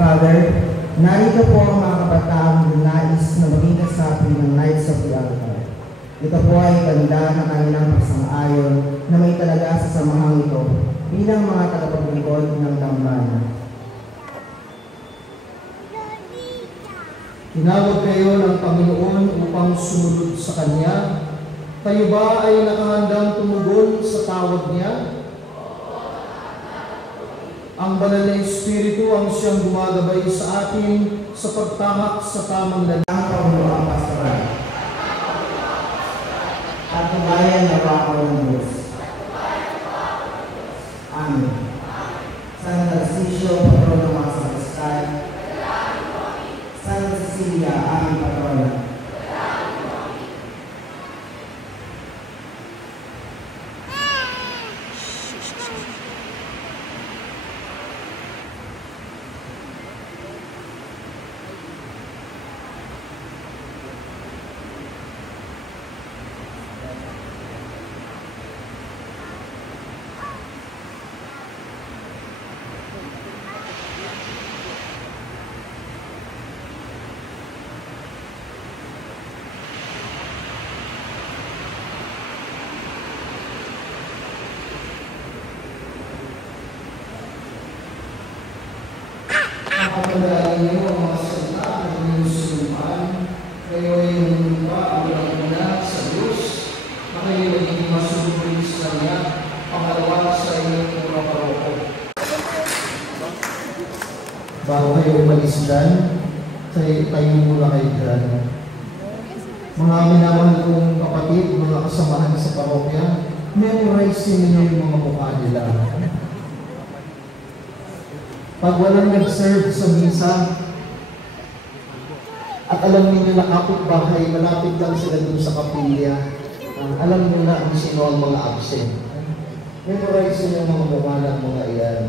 Father, narito po ang mga kabataang nais na maging kasapi ng Knights of the Altar. Ito po ay tanda ng kanilang pagsang-ayon na may talaga sa samahang ito bilang mga tagapaglingkod ng dambana. Tinawag kayo ng Panginoon upang sumunod sa Kanya. Kayo ba ay nakahandang tumugon sa tawag Niya? Ang Banal na Espiritu ang siyang gumagabay sa atin sa pagtahak sa tamang lalaki. Ang Panginoon pastoral at kabayan na bako ng Diyos. Amen. San Narcisio, patron ng mga sakristan. San Cecilia, aming patrona. Kapagdaan niyo ang mga salita ng inyong sinumpaan, kayo ay nanumpa ang una sa Diyos, na kayo naging masubig sa Kanya, pangalawa sa inyong mga paroko. Bago kayo umalis dyan, tayo muna kayo dyan. Mga minamahal kong kapatid, mga kasamahan sa parokya, memorize niyo yung mga mukha nila. Pag walang nag-serve sa misa, at alam niyo na kapit-bahay, malapit lang sila dun sa kapilya, alam niyo na kung sino ang mga absent. Memorize niyo yung mga mukha ng mga iyan.